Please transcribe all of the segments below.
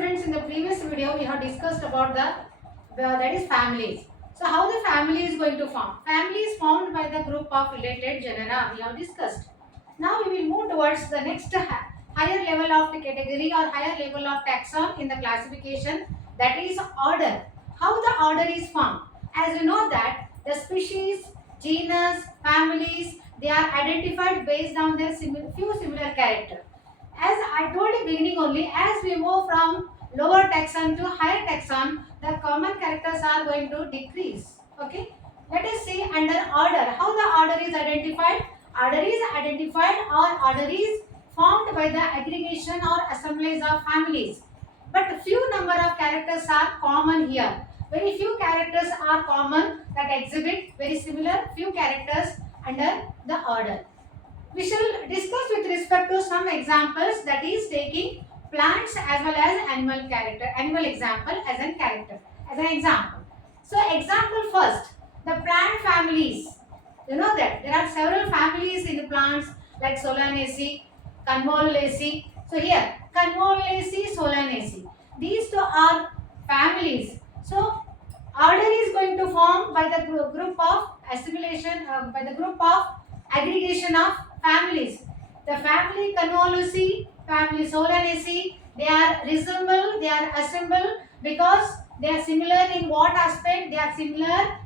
students, in the previous video we have discussed about that is families. So how the family is going to form? Family is formed by the group of related genera we have discussed. Now we will move towards the next higher level of the category or higher level of taxon in the classification, that is order. How the order is formed? As you know that the species, genus, families, they are identified based on their few similar characters. As I told you beginning only, as we move from lower taxon to higher taxon, the common characters are going to decrease. Okay. Let us see under order. How the order is identified? Order is identified or order is formed by the aggregation or assemblage of families. But few number of characters are common here. Very few characters are common that exhibit very similar few characters under the order. We shall discuss with respect to some examples, that is taking plants as well as animal example as an example. So example first, the plant families. You know that there are several families in the plants like Solanaceae, Convolvulaceae. So here Convolvulaceae, Solanaceae. These two are families. So order is going to form by the group of assimilation, by the group of aggregation of families. The family Convolvulaceae, family Solanaceae, they are resemble, they are assembled because they are similar in what aspect? They are similar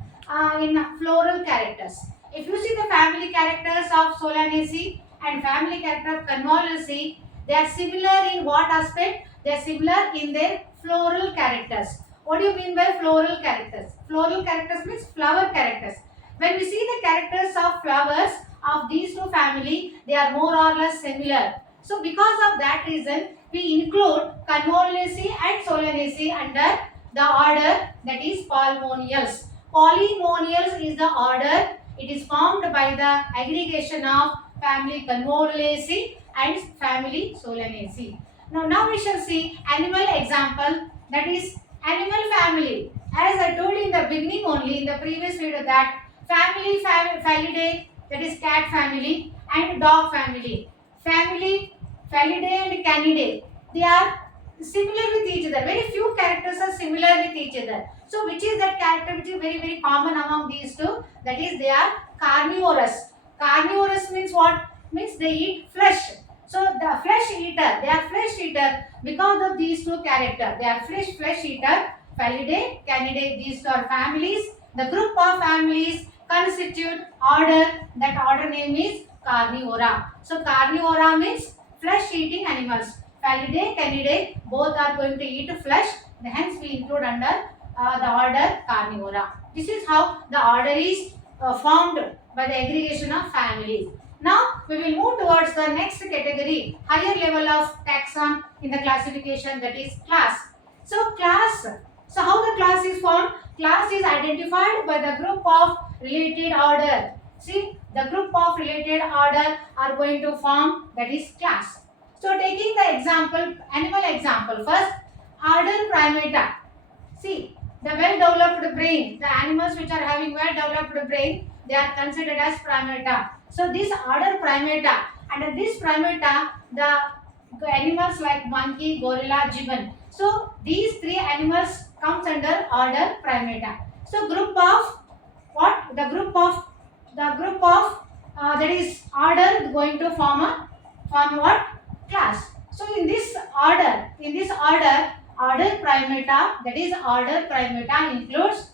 in floral characters. If you see the family characters of Solanaceae and family character of Convolvulaceae, they are similar in what aspect? They are similar in their floral characters. What do you mean by floral characters? Floral characters means flower characters. When we see the characters of flowers of these two families, they are more or less similar. So because of that reason, we include Convolvulaceae and Solanaceae under the order, that is Polemonials. Polemonials is the order. It is formed by the aggregation of family Convolvulaceae and family Solanaceae. Now we shall see animal example, that is animal family. As I told in the beginning only in the previous video that family Felidae, that is cat family, and dog family. Family Felidae and Canidae, they are similar with each other. Very few characters are similar with each other. So which is that character which is very common among these two? That is they are carnivorous. Carnivorous means what? Means they eat flesh. So the flesh eater, they are flesh eater because of these two characters. They are flesh eater, Felidae, Canidae. These two are families. The group of families constitute order. That order name is Carnivora. So Carnivora means flesh eating animals. Felidae, Canidae, both are going to eat flesh. Hence we include under the order Carnivora. This is how the order is formed by the aggregation of families. Now we will move towards the next category, higher level of taxon in the classification, that is class. So class. So how the class is formed? Class is identified by the group of related order. See, the group of related order are going to form, that is class. So taking the example, animal example first, order Primata. See, the well-developed brain, the animals which are having well-developed brain, they are considered as Primata. So this order Primata, under this Primata, the animals like monkey, gorilla, gibbon. So these three animals comes under order Primata. So group of what? The group of that is order going to form what? Class. So in this order, order Primata, that is order Primata includes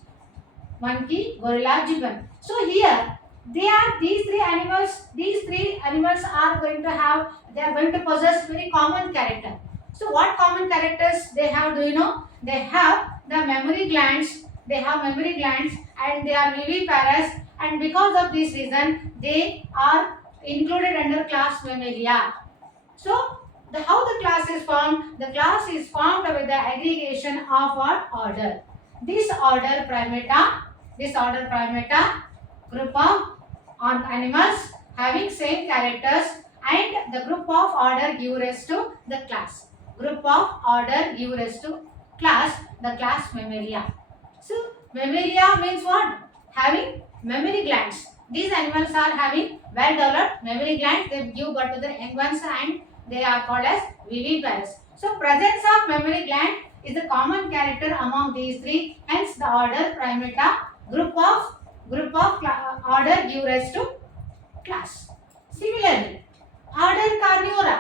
monkey, gorilla, gibbon. So here these three animals are going to possess very common character. So what common characters they have, do you know? They have the memory glands, and they are viviparous, and because of this reason they are included under class Mammalia. So how the class is formed? The class is formed with the aggregation of what? Order. This order Primata, group of animals having same characters, and the group of order give rise to the class. Group of order give rise to class, the class Mammalia. So Mammalia means what? Having memory glands. These animals are having well developed memory glands. They give birth to the young ones and they are called as viviparous. So presence of mammary gland is the common character among these three. Hence the order primata, group of order give rise to class. Similarly, order carnivora.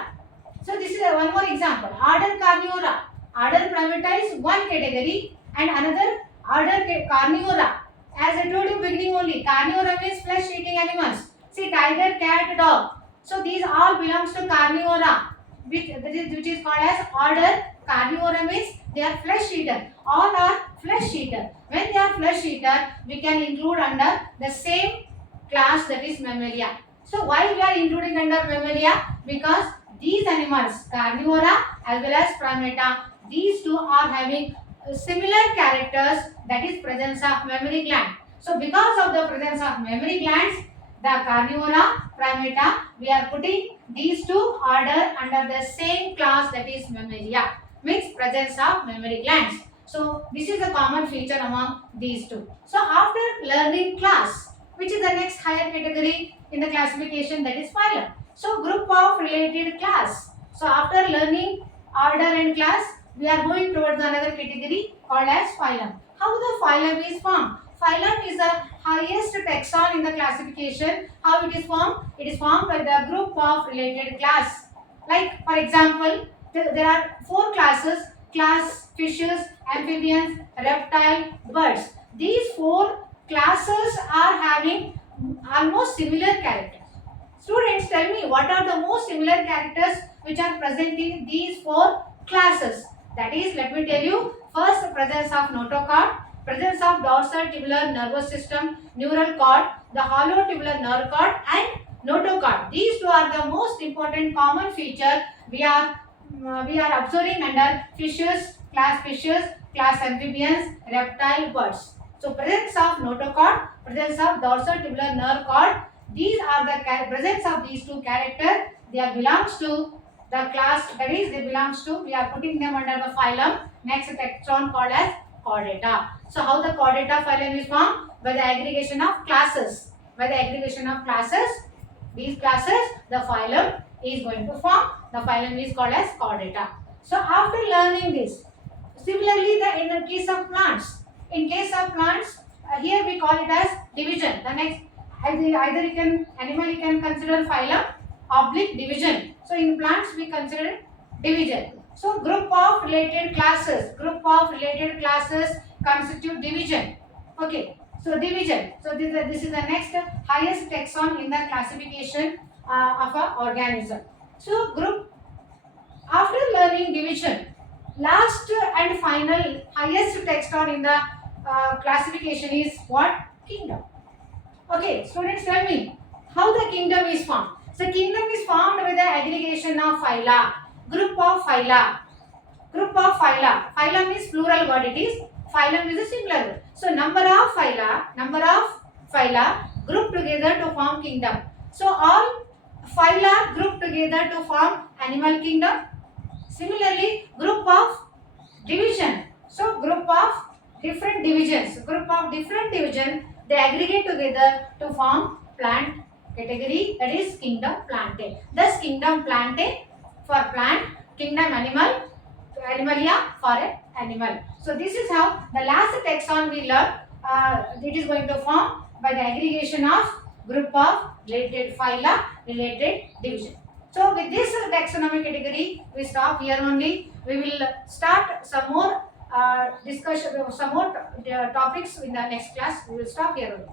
So this is one more example. Order carnivora. Order primata is one category and another order carnivora. As I told you beginning only, carnivora means flesh eating animals. See, tiger, cat, dog. So these all belongs to carnivora, which is called as order. Carnivora means they are flesh eater. All are flesh eater. When they are flesh eater, we can include under the same class, that is mammalia. So why we are including under mammalia? Because these animals, carnivora as well as primata, these two are having similar characters, that is presence of mammary gland. So because of the presence of mammary glands, the carnivora, primata, we are putting these two order under the same class, that is mammalia, means presence of mammary glands. So this is a common feature among these two. So after learning class, which is the next higher category in the classification, that is phylum. So group of related class. So after learning order and class, we are going towards another category called as phylum. How the phylum is formed? Phylum is the highest taxon in the classification. How it is formed? It is formed by the group of related class. Like for example, there are 4 classes: class fishes, amphibians, reptile, birds. These 4 classes are having almost similar characters. Students, tell me, what are the most similar characters which are present in these 4 classes? That is, let me tell you, first presence of notochord, presence of dorsal tubular nervous system, neural cord, the hollow tubular nerve cord and notochord. These 2 are the most important common feature we are observing under fishes, class amphibians, reptile, birds. So presence of notochord, presence of dorsal tubular nerve cord, these are the presence of these 2 characters. They belongs to the class, that is, they belongs to, we are putting them under the phylum. Next taxon called as chordata. So how the chordata phylum is formed? By the aggregation of classes. By the aggregation of classes, these classes, the phylum is going to form. The phylum is called as chordata. So after learning this, similarly in the case of plants, here we call it as division. The next, either you can animal you can consider phylum oblique division. So in plants we consider division. So group of related classes constitute division. Okay, so division. So this is the next highest taxon in the classification of an organism. So group, after learning division, last and final highest taxon in the classification is what? Kingdom. Okay, students, tell me, how the kingdom is formed? So kingdom is formed with the aggregation of phyla, group of phyla. Phylum is plural word, it is. Phylum is a singular word. So number of phyla group together to form kingdom. So all phyla group together to form animal kingdom. Similarly, group of division. So group of different divisions. They aggregate together to form plant category, that is kingdom Plantae. Thus kingdom Plantae for plant, kingdom Animalia for an animal. So this is how the last taxon we learn. It is going to form by the aggregation of group of related phyla, related division. So with this taxonomic category, we stop here only. We will start some more discussion, some more topics in the next class. We will stop here only.